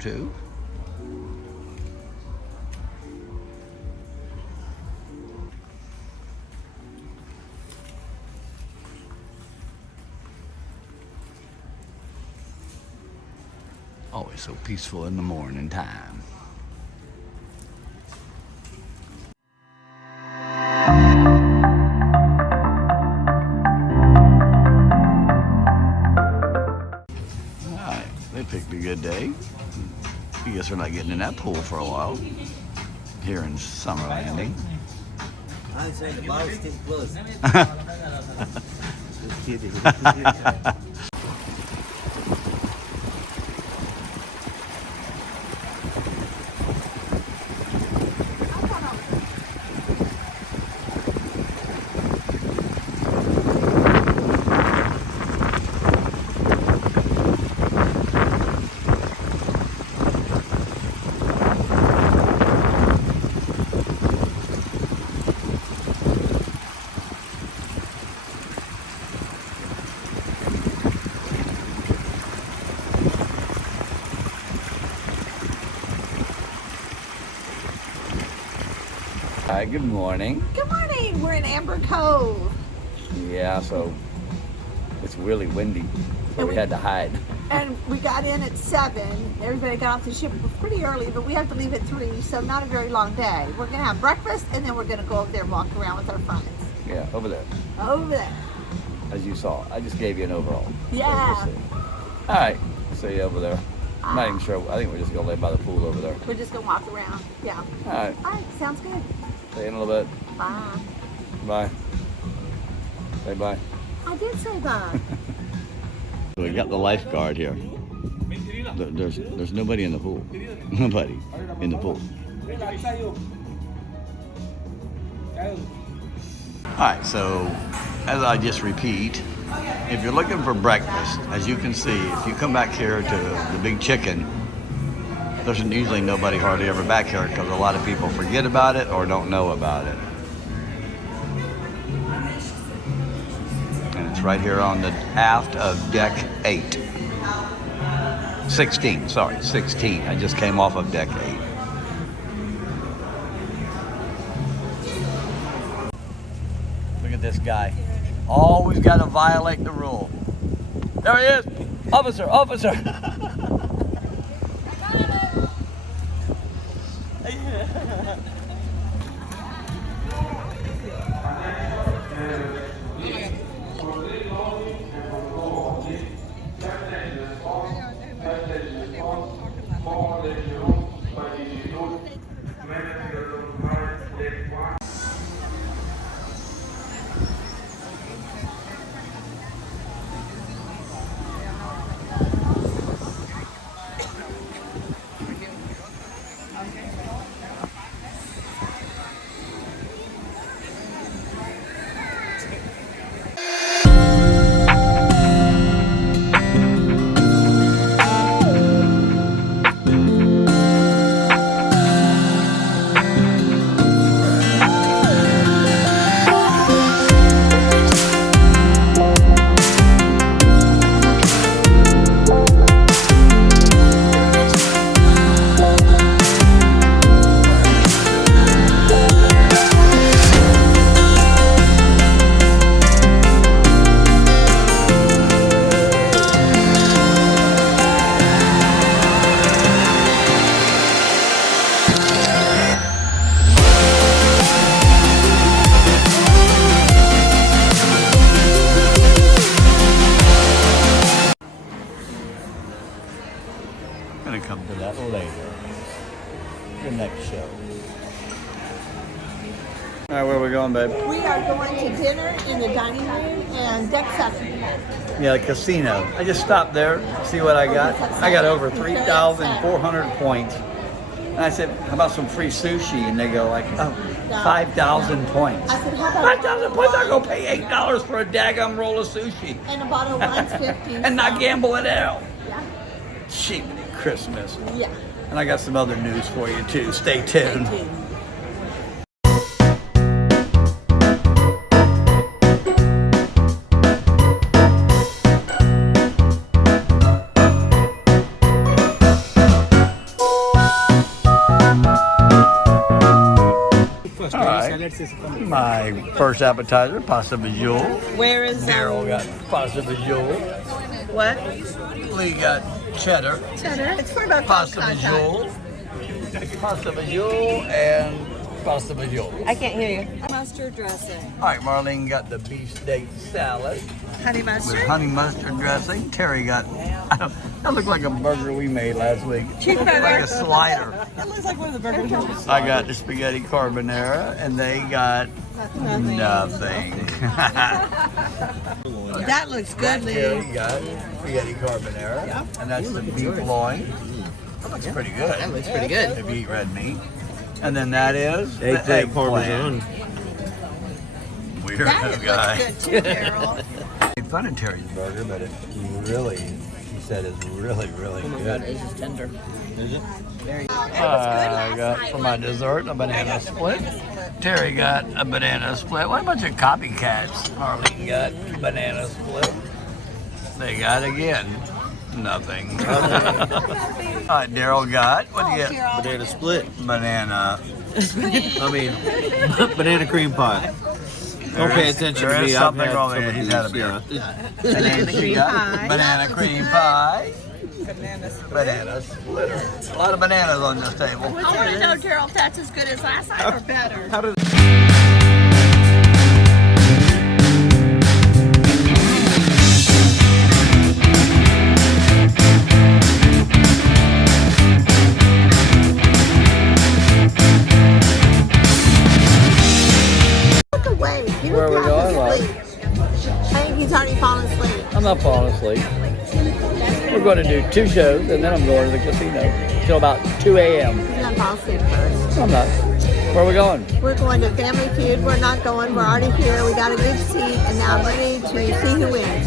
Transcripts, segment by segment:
too. Always so peaceful in the morning time. Alright, they picked a good day. I guess we're not getting in that pool for a while here in Summer Landing. I say the bar is still closed. Just kidding. Hi, good morning. Good morning. We're in Amber Cove. Yeah, so it's really windy, so we had to hide. And we got in at 7. Everybody got off the ship pretty early, but we have to leave at 3, so not a very long day. We're going to have breakfast, and then we're going to go over there and walk around with our friends. Yeah, over there. Over there. As you saw, I just gave you an overall. Yeah. So all right, see you over there. I'm not even sure. I think we're just going to lay by the pool over there. We're just going to walk around. Yeah. All right. All right. Sounds good. See you in a little bit. Bye. Bye. Say bye. I did say bye. We got the lifeguard here. There's nobody in the pool. Nobody in the pool. Alright, so as I just repeat, if you're looking for breakfast, as you can see, if you come back here to the Big Chicken, there's usually nobody hardly ever back here because a lot of people forget about it or don't know about it. And it's right here on the aft of deck 8. 16, sorry, 16. I just came off of deck 8. Look at this guy. Always got to violate the rule. There he is. Officer, officer. Gonna come to that later. The next show. All right, where are we going, babe? We are going to dinner in the dining room and deck 7. Yeah, the casino. I just stopped there, see what I got. I got over 3,400 points. And I said, how about some free sushi? And they go like, oh, 5,000 points. I said, how about 5,000 points? I'll go pay $8 for a daggum roll of sushi. and a bottle of wine's 50. And not gamble at all. Yeah. Cheap Christmas. Yeah. And I got some other news for you too. Stay tuned. Stay tuned. My first appetizer, pasta visual. Where is Daryl got pasta visual. what? Lee got cheddar. Cheddar. It's for about Pasta visual. Pasta visual and pasta visual. I can't hear you. Mustard dressing. All right, Marlene got the beef steak salad Honey with mustard. honey mustard dressing. Terry got, that looked like a burger we made last week. Like a slider. That looks like one of the burgers. I got the spaghetti carbonara, and they got nothing. That looks good, Terry Lee. got spaghetti carbonara, and that's the beef loin. That looks pretty good. That looks pretty good. If you eat red meat. And then that is the Eggplant parmesan. Weirdo That guy. looks good too, Daryl. Made fun of Terry's burger, but it really, he said, is really, really good. This is tender. Is it? I got for my dessert a banana split. Terry got a banana split. What a bunch of copycats. Harley got banana split. They got again nothing. All right, Daryl got, what'd you get? Banana split. Banana. I mean, banana cream pie. Don't pay attention There to is me. something I've had wrong some with of it. He's these, had a beer. yeah. Banana cream pie. Banana cream pie. Banana splitter. A lot of bananas on this table. I want to know, Daryl, if that's as good as last night or better. How did Look away. Give Where are we him going, time to Love? sleep. I think he's already fallen asleep. I'm not falling asleep. We're going to do 2 shows, and then I'm going to the casino till about 2 a.m. He's gonna fall asleep first. I'm not. Where are we going? We're going to Family Feud. We're not going. We're already here. We got a good seat, and now I'm ready to see who wins.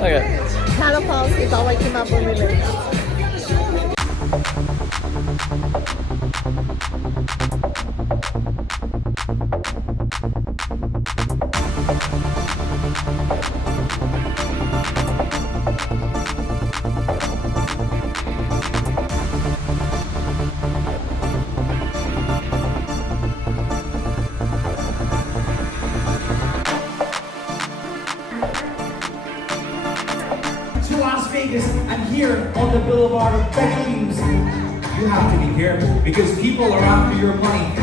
Okay. Kind of fall asleep. I'll wake him up when we leave. To Las Vegas and here on the Boulevard of Dreams. You have to be careful because people are after your money.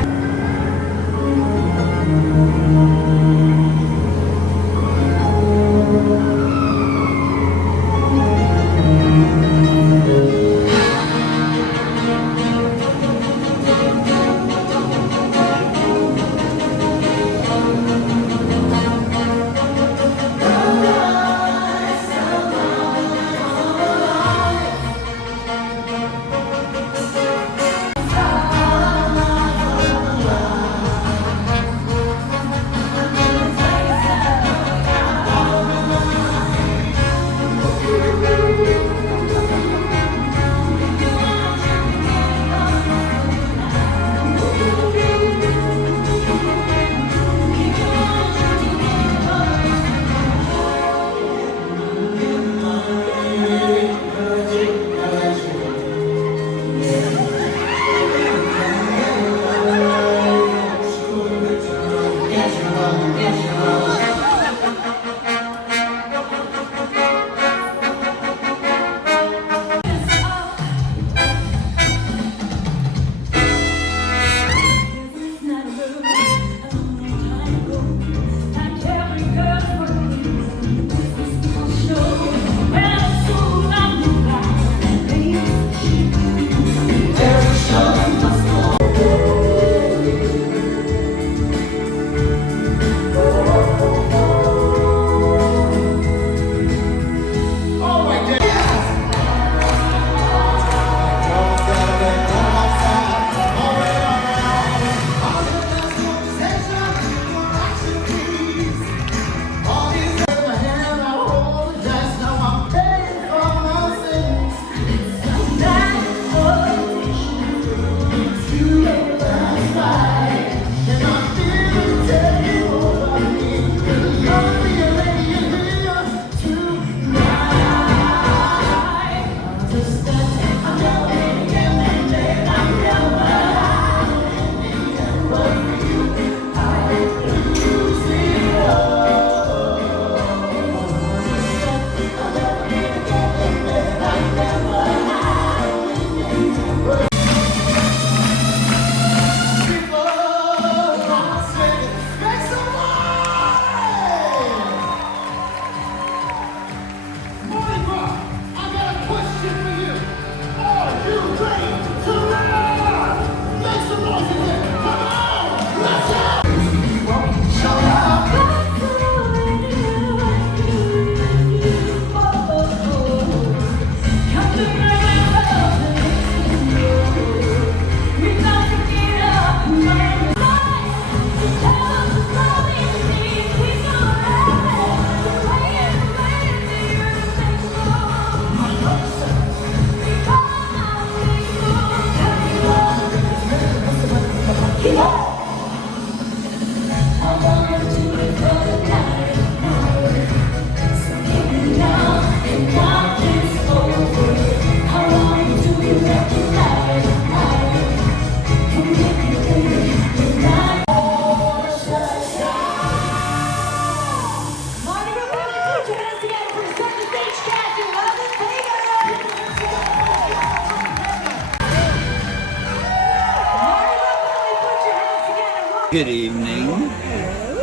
Good evening.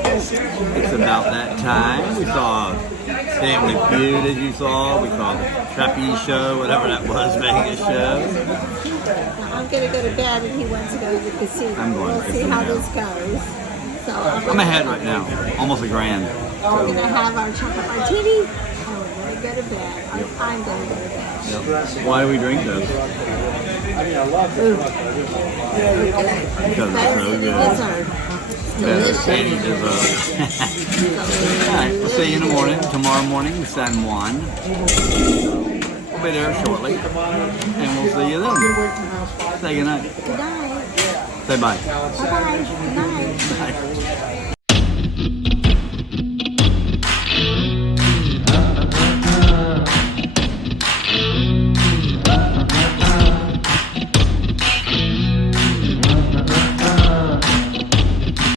It's about that time. We saw Family Feud, as you saw. We saw the Trapeze show, whatever that was, Vegas show. I'm gonna go to bed and he wants to go to the casino. I'm going We'll to the see how casino. this goes. So I'm ahead right now, almost $1,000. We're gonna have our chocolate martini and we're gonna go to bed. I'm gonna go to bed. Why do we drink this? Because it's so good. Dessert. Better any dessert. Alright, we'll see you in the morning. Tomorrow morning, San Juan. We'll be there shortly. And we'll see you then. Say goodnight. Good night. Say bye. Bye bye. Good night.